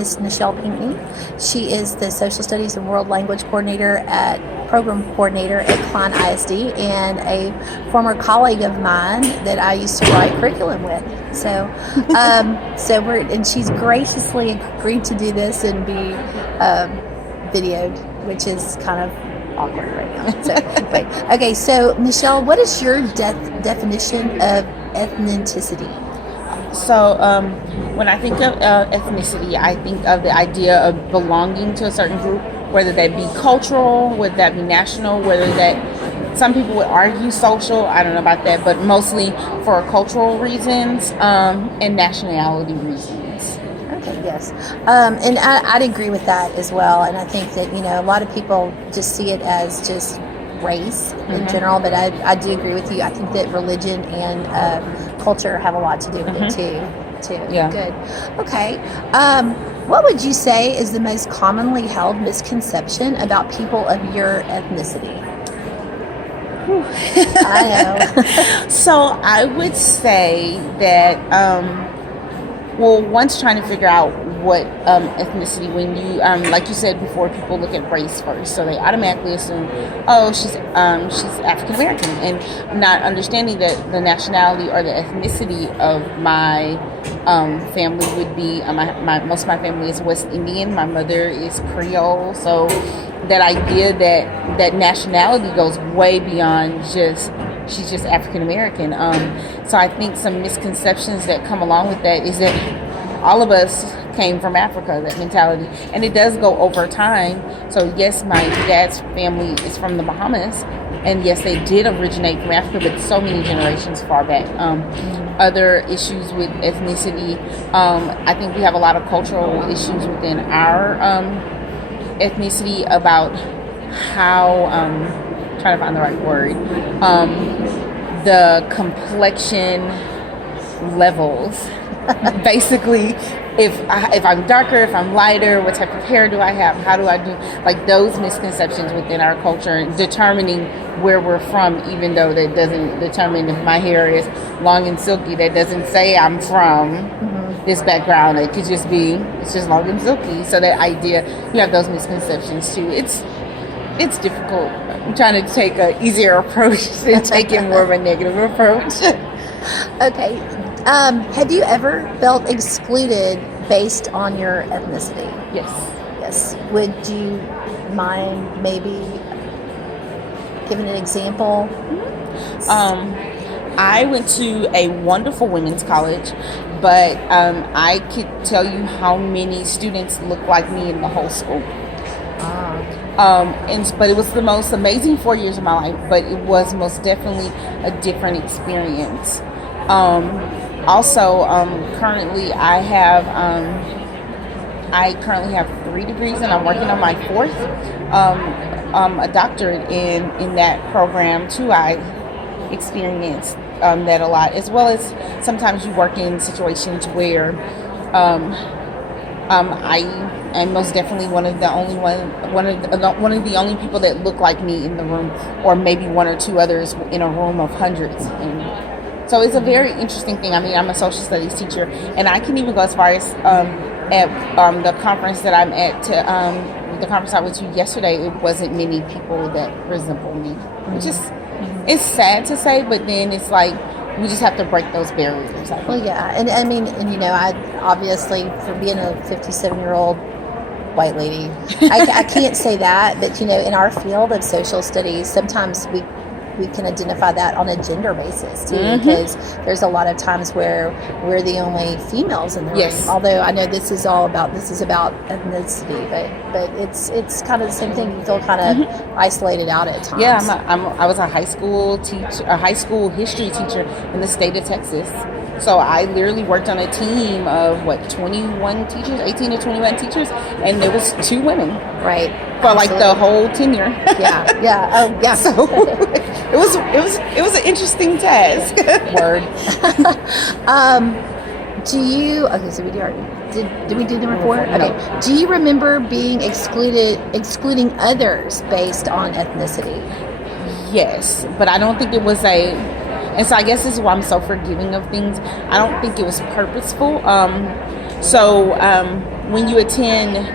is Nichelle. She is the Social Studies and World Language Program Coordinator at Klein ISD, and a former colleague of mine that I used to write curriculum with. And she's graciously agreed to do this and be videoed, which is kind of awkward right now. So Nichelle, what is your definition of ethnicity? So when I think of ethnicity, I think of the idea of belonging to a certain group, whether that be cultural, whether that be national, whether that some people would argue social. I don't know about that, but mostly for cultural reasons and nationality reasons. Okay, yes. And I'd agree with that as well. And I think that, a lot of people just see it as just race in general, but I do agree with you. I think that religion and culture have a lot to do with it too. Yeah. Good. Okay. What would you say is the most commonly held misconception about people of your ethnicity? I know. So I would say that, one's trying to figure out what ethnicity, when you like you said before, people look at race first, so they automatically assume, oh, she's African American, and not understanding that the nationality or the ethnicity of my family would be most of my family is West Indian. My mother is Creole, so that idea that nationality goes way beyond just she's just African American. So I think some misconceptions that come along with that is that all of us came from Africa, that mentality, and it does go over time. So yes, my dad's family is from the Bahamas, and yes, they did originate from Africa, but so many generations far back. Other issues with ethnicity, I think we have a lot of cultural issues within our ethnicity about how, trying to find the right word, the complexion levels. Basically, if I'm darker, if I'm lighter, what type of hair do I have? How do I do? Like those misconceptions within our culture, and determining where we're from, even though that doesn't determine if my hair is long and silky. That doesn't say I'm from this background. It could just be it's just long and silky. So that idea, you have those misconceptions too. It's difficult. I'm trying to take an easier approach than taking more of a negative approach. Okay. Have you ever felt excluded based on your ethnicity? Yes. Would you mind maybe giving an example? I went to a wonderful women's college, but I could tell you how many students look like me in the whole school. But it was the most amazing 4 years of my life, but it was most definitely a different experience. Also, currently I currently have 3 degrees, and I'm working on my 4th, a doctorate in that program too. I experienced that a lot, as well as sometimes you work in situations where I am most definitely one of the only people that look like me in the room, or maybe 1 or 2 others in a room of hundreds. And so it's a very interesting thing. I mean, I'm a social studies teacher, and I can even go as far as at the conference that I'm at. The conference I went to yesterday, it wasn't many people that resemble me, which is it's sad to say, but then it's like we just have to break those barriers. Well, yeah, and I mean, I obviously, for being a 57-year-old white lady, I can't say that, but in our field of social studies, sometimes we can identify that on a gender basis too, because there's a lot of times where we're the only females in the room. Although I know this is about ethnicity, but it's kind of the same thing. You feel kind of isolated out at times. Yeah, I was a high school history teacher in the state of Texas. So I literally worked on a team of 21 teachers, 18 to 21 teachers, and there was 2 women. Right. For like the whole tenure. Yeah. Oh, yeah. So it was an interesting task. Word. So we did we do number 4? No. Okay. Do you remember being excluding others based on ethnicity? Yes, but I don't think it was and so I guess this is why I'm so forgiving of things. I don't think it was purposeful. when you attend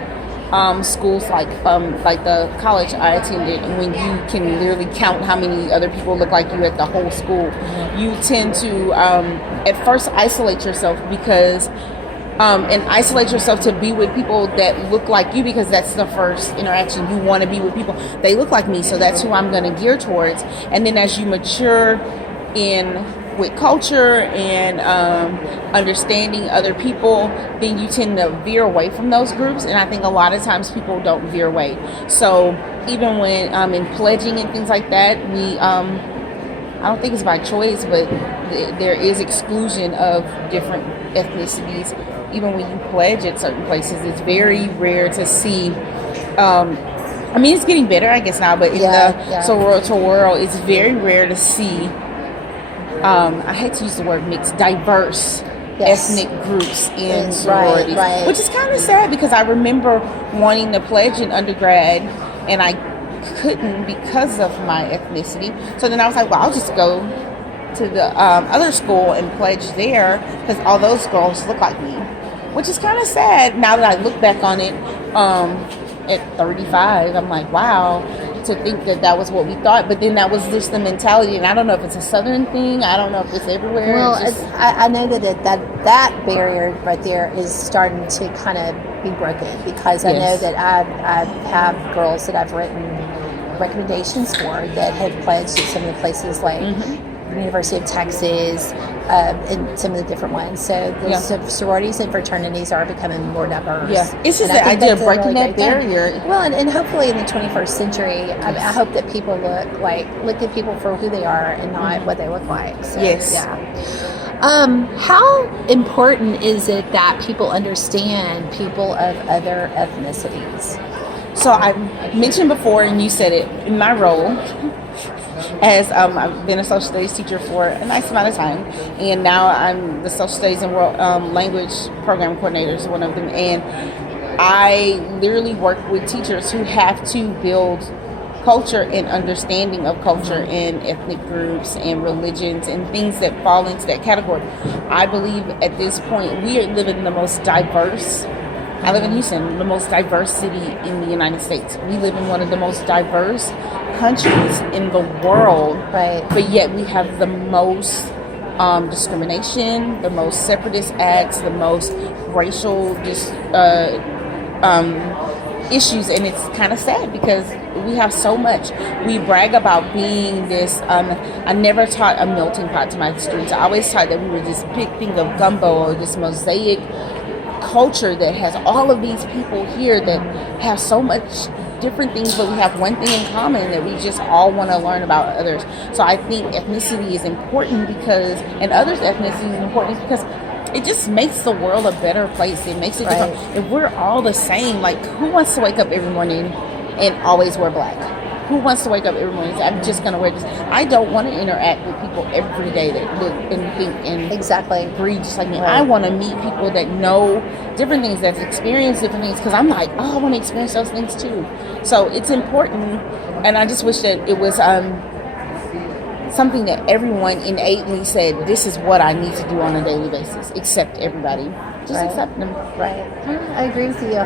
schools like the college I attended, when you can literally count how many other people look like you at the whole school, you tend to at first isolate yourself because and isolate yourself to be with people that look like you, because that's the first interaction. You want to be with people, they look like me, so that's who I'm going to gear towards. And then as you mature with culture and understanding other people, then you tend to veer away from those groups. And I think a lot of times people don't veer away. So even when in pledging and things like that, we I don't think it's by choice, but there is exclusion of different ethnicities. Even when you pledge at certain places, it's very rare to see. I mean, it's getting better, I guess, now, but in the sorority world, it's very rare to see. I hate to use the word mixed, diverse ethnic groups in sororities, which is kind of sad, because I remember wanting to pledge in undergrad and I couldn't because of my ethnicity. So then I was like, well, I'll just go to the other school and pledge there, because all those girls look like me, which is kind of sad now that I look back on it at 35. I'm like, wow, to think that was what we thought, but then that was just the mentality. And I don't know if it's a Southern thing, I don't know if it's everywhere. Well, I know that barrier right there is starting to kind of be broken, because I know that I have girls that I've written recommendations for that have pledged at some of the places like University of Texas, and some of the different ones. So the sororities and fraternities are becoming more diverse. Yeah, it's just the idea of breaking that barrier. Well, and hopefully in the 21st century, I hope that people look at people for who they are and not what they look like. So, how important is it that people understand people of other ethnicities? So I mentioned before, and you said it, in my role as I've been a social studies teacher for a nice amount of time, and now I'm the social studies and world language program coordinator is one of them, and I literally work with teachers who have to build culture and understanding of culture and ethnic groups and religions and things that fall into that category. I believe at this point we are living in the most diverse. I live in Houston, the most diverse city in the United States. We live in one of the most diverse countries in the world, but yet we have the most discrimination, the most separatist acts, the most racial issues, and it's kind of sad because we have so much. We brag about being this. I never taught a melting pot to my students. I always taught that we were this big thing of gumbo, or this mosaic culture that has all of these people here that have so much different things, but we have one thing in common, that we just all want to learn about others. So I think ethnicity is important because, and others' ethnicity is important because it just makes the world a better place. It makes it different. If we're all the same, like, who wants to wake up every morning and always wear black? Who wants to wake up every morning and say, I'm just going to wear this? I don't want to interact with people every day that look and think and breathe just like me. I want to meet people that know different things, that experience different things, because I'm like, oh, I want to experience those things too. So it's important, and I just wish that it was something that everyone innately said, this is what I need to do on a daily basis. Accept everybody. Just accept them. I agree with you